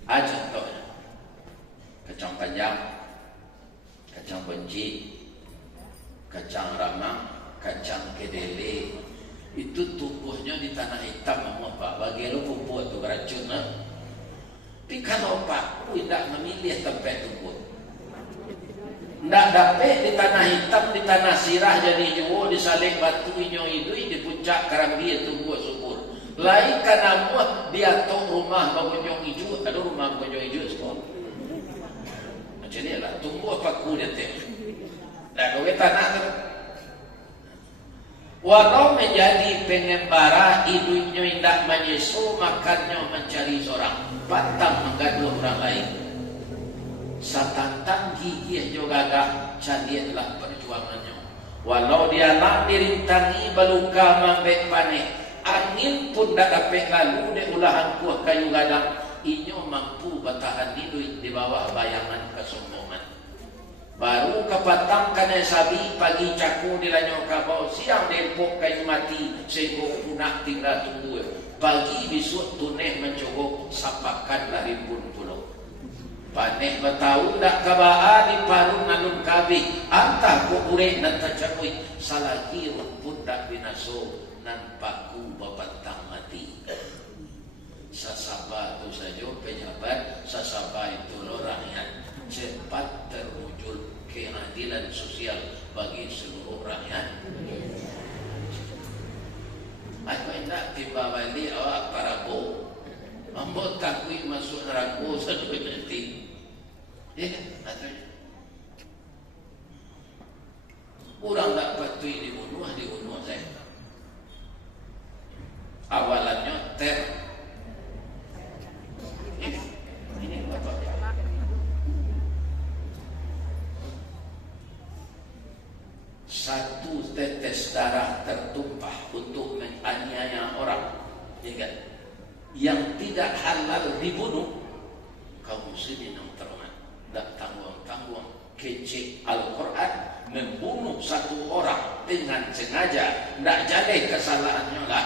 Aja tu. Kacang panjang, kacang benci, kacang ramah, kacang kedele itu tumbuhnya di tanah hitam apa bagi lo pupuk tu beracun tapi kalau paku tidak memilih tempat tumbuh tidak dapat di tanah hitam di tanah sirah jadi hijau di saleng batu hijau hidui di puncak karambi tumbuh subur lain karena muat dia tahu rumah bangun hijau ada rumah bangun hijau semua macam ni lah tumbuh paku dia teh dan kalau tanah tu walau menjadi pengembara hidupnya tidak menyesu makannya mencari seorang pantang menggaduh orang lain Satantang gigih juga gagah, cadilah perjuangannya. Walau dia nak dirintangi baluka mambek paneh, angin pun tak dapat lalu de ulahan kuah kayu gadang. Inyo mampu bertahan hidup di bawah bayangan kesombongan. Baru kepatang kena sabi pagi caku dilanyo kabau, siang dempok kayu mati sehingga punak tinggal tunggu. Pagi besok tuneh mencogok sapakan lari pun pulau. Paneh bertahu dak kabaa di parun nanun kabeh, antah ko ureh nan tercakui salagi pun dak binaso nan paku bapatang mati. Sasaba itu saja pejabat, sasaba itu rakyat. Cepat terwujud keadilan sosial bagi seluruh rakyat. Aku hendak tiba balik awak parabo, ambo takui masuk neraka satu nanti. Ya kan? Orang tak patui dibunuh saya. Awalannya ini apa? Satu tetes darah tertumpah untuk menganiaya orang, ya kan? Yang tidak halal dibunuh, kaum muslimin yang terhormat, tak tanggung-tanggung kecil Al-Quran membunuh satu orang dengan sengaja, tak jadi kesalahannya lah,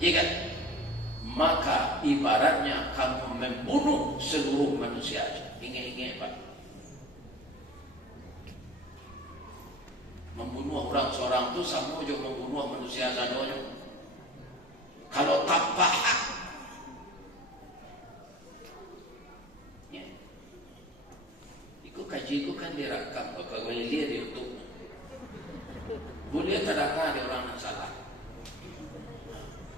ya kan? Maka ibaratnya kamu membunuh seluruh manusia. Ingat-ingat Pak, membunuh orang seorang itu sama juga membunuh manusia sadonya. Kalau tanpa hak, ya. Ikut kaji itu kan direkam, kalau lihat di YouTube, boleh terdengar ada orang yang salah.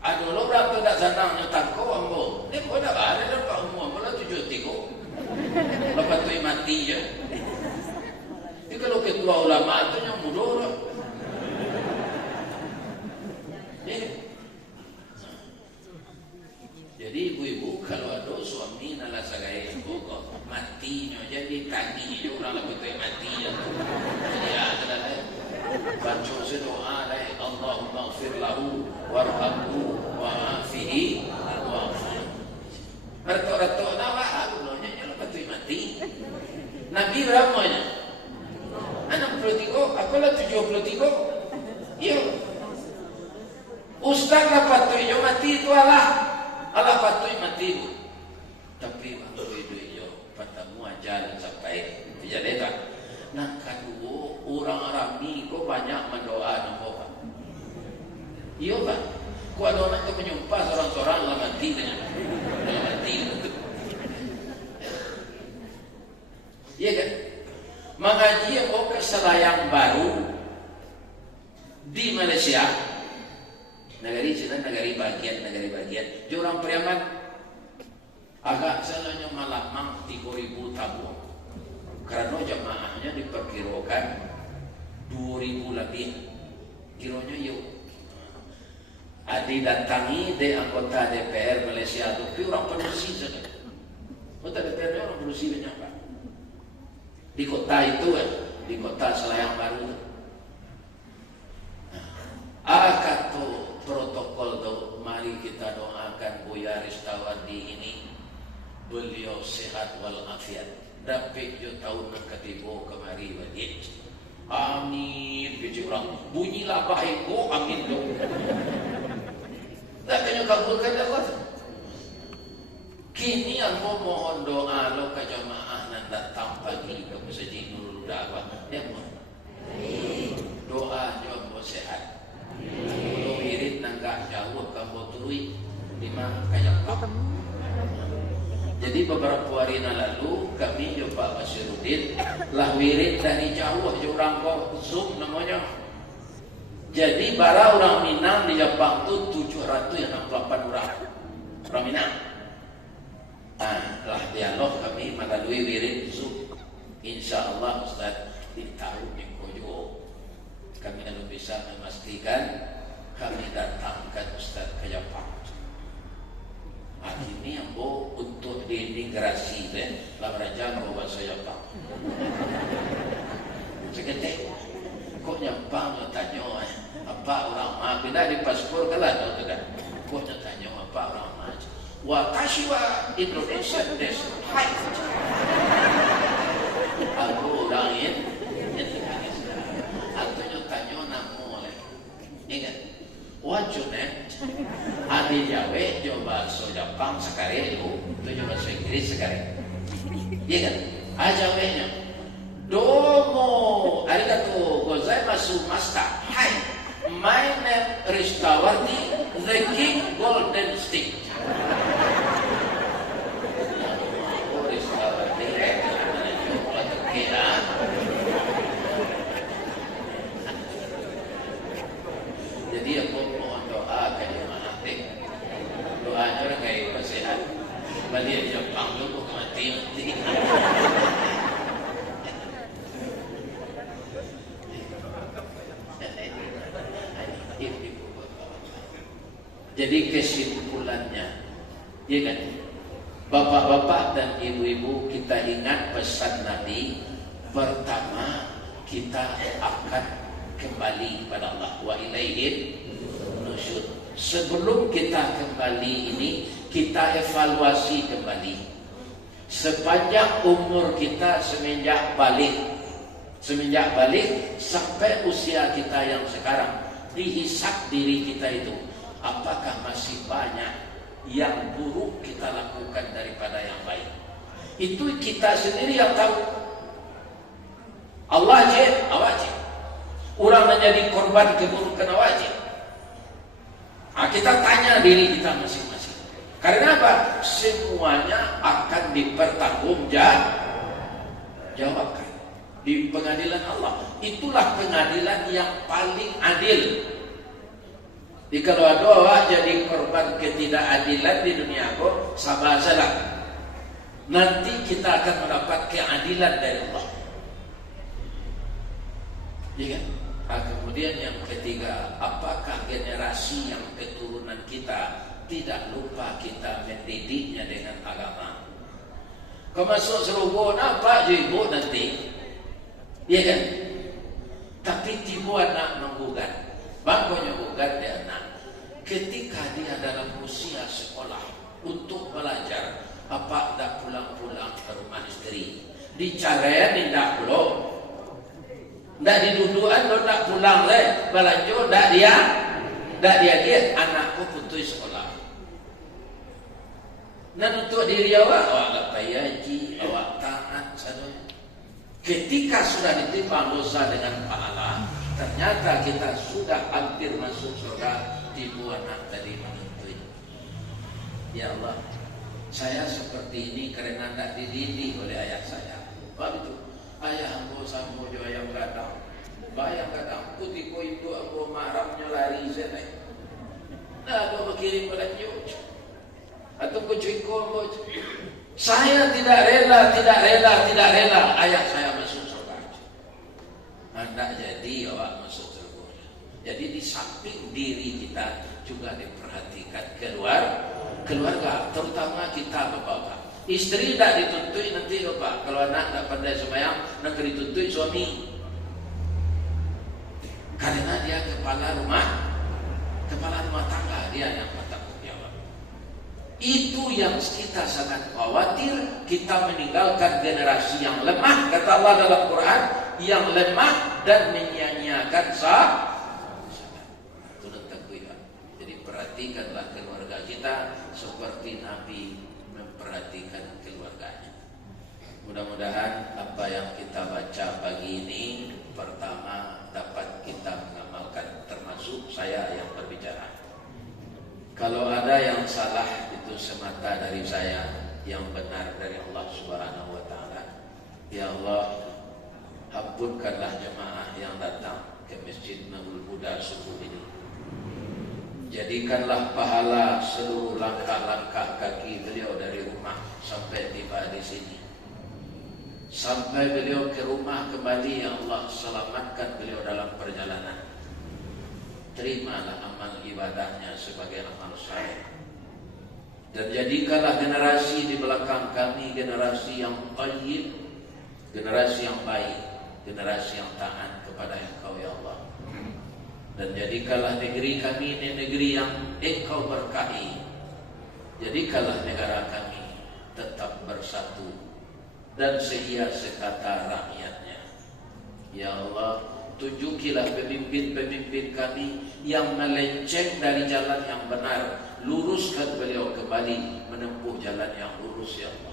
Ada orang tu tak senang nyetak kau ambo, ni kau dah ada dah kau ambo lah 7 tiga, lepas tu mati je. Jadi kalau ketua ulama tu yang mudah lah. Jadi ibu-ibu kalau ada suami nala sagai ibu kok matinya jadi tadi orang lepas tu mati je. Jadi ada dah. Baca doa dah, Allahumma ighfir lahu warhamhu wa'afihi wa'afu. Retok-retok nawa aku nanya lepas tu mati. Nabi berapanya? 63, aku lah 73. Iya. Ustaz lah patuh mati itu Allah patuh mati itu. Tapi waktu itu patamu ajar sampai terjadi tak. Nah kedua orang Arab ni kau banyak mendoa nombor Pak. Iya Pak. Kau ada orang tu menyumpah seorang-seorang lah mati dengan mati. Iya kan? Mengaji ke Selayang Baru di Malaysia, negari Cina, negari bagian. Di orang Priaman agak salahnya malamang 3.000 tamu, karena jamaahnya diperkirakan 2.000 lebih. Kiranya yuk didatangi de anggota DPR Malaysia itu orang penusi saja. Anggota DPR orang penusi banyak Pak. Di kota itu di kota Selayang Baru. Kata protokol tu, mari kita doakan Buya Ristawardi ini, beliau sehat walafiat. Dapat je tahun ketiga kemari balik. Amin. Biji orang bunyilah baik go amin tu. Tak kena kabulkan Allah. Kini aku mohon doa lo ke jamaah nan datang pagi ke Masjid Nurul Dakwah. Ya mohon. Doa jom sehat. Kalau wirid nanggak jauh kamu turui lima kayak kau. Jadi beberapa hari lalu kami jumpa Basiruddin lah wirid dari jauh orang kau Zoom namanya. Jadi bara orang Minang di Jepang tu 768 orang Minang. Lah dialog kami melalui wirid Zoom. InsyaAllah Ustaz di tahun Kojo kami lalu bisa memastikan kami datangkan Ustaz ke Jepang. Ini yang bo untuk diintegrasi lah raja bawa saya Pak. Seketik kok nyempang tanya apa orang bila di paspor kalah tu kan. Kok tanya apa orang wa kashiwa Indonesia des hai. Aku orang ini atau tanya nama oleh ingat wajib ada Jawa coba bahasa Jepang sekarang itu bahasa Inggris sekarang iya kan Jawanya domo arigatou gozaimasu master hai my name Rishtawarti the king golden stick Rishtawarti jadi aku mohon doa ke Imam Atik doanya orang kayak sehat balik Jepang dulu mati. Jadi kesimpulannya ya kan bapak-bapak dan ibu-ibu kita ingat pesan Nabi pertama kita akan kembali pada Allah wa ilaihi nusyur. Sebelum kita kembali ini kita evaluasi kembali sepanjang umur kita semenjak balik sampai usia kita yang sekarang dihisap diri kita itu apakah masih banyak yang buruk kita lakukan daripada yang baik. Itu kita sendiri yang tahu. Allah wajib orang menjadi korban keburukan wajib. Kita tanya diri kita masing-masing. Karena apa? Semuanya akan dipertanggungjawabkan di pengadilan Allah. Itulah pengadilan yang paling adil. Jadi kalau ada orang jadi korban ketidakadilan di dunia aku, sabar. Nanti kita akan mendapat keadilan dari Allah. Ya kan? Kemudian yang ketiga, apakah generasi yang keturunan kita tidak lupa kita mendidiknya dengan agama? Kau masuk serubun apa je ibu nanti? Ya kan? Tapi tiba anak menggugat. Bangkonya gugat dia anak. Ketika dia dalam usia sekolah untuk belajar, apa tak pulang-pulang ke rumah istri? Dicarian tidak pulang. Tidak didudukan, tidak pulang leh. Belanja, tidak dia anakku putus sekolah. Dan untuk diri awak payah haji, awak taat saja. Ketika sudah ditimbang dosa dengan pahala, ternyata kita sudah hampir masuk surga. Ibu anak tadi menuntut. Ya Allah, saya seperti ini karena tidak dididik oleh ayah saya. Sebab itu ayah ambo sambo jo ayam gadang, bayang gadang putih ko ibu ambo marahnya lari sana. Nah, ambo berkirim pada nyuc atau kucing ko. Saya tidak rela ayah saya masuk surga. Anda jadi awak masuk surga. Jadi di samping diri kita juga diperhatikan keluarga, terutama kita bapak-bapak. Istri tidak dituntut nanti bapak. Kalau anak tidak pandai sembahyang, nanti dituntut suami. Karena dia kepala rumah tangga, dia yang bertanggung jawab. Itu yang kita sangat khawatir, kita meninggalkan generasi yang lemah, kata Allah dalam Quran, yang lemah dan menyia-nyiakan Jadi perhatikanlah keluarga kita seperti Nabi memperhatikan keluarganya. Mudah-mudahan apa yang kita baca pagi ini pertama dapat kita mengamalkan, termasuk saya yang berbicara. Kalau ada yang salah itu semata dari saya, yang benar dari Allah Subhanahu wa taala. Ya Allah, ampunkanlah jemaah yang datang ke Masjid Nurul Huda subuh ini. Jadikanlah pahala seluruh langkah-langkah kaki beliau dari rumah sampai tiba di sini. Sampai beliau ke rumah kembali, ya Allah selamatkan beliau dalam perjalanan. Terimalah amal ibadahnya sebagai amal saleh. Dan jadikanlah generasi di belakang kami generasi yang tayyib, generasi yang baik, generasi yang taat kepada Engkau ya Allah. Dan jadikanlah negeri kami ini negeri yang Engkau berkahi. Jadikanlah negara kami tetap bersatu dan seia sekata rakyatnya. Ya Allah, tunjukilah pemimpin-pemimpin kami yang melenceng dari jalan yang benar. Luruskan beliau kembali menempuh jalan yang lurus ya Allah.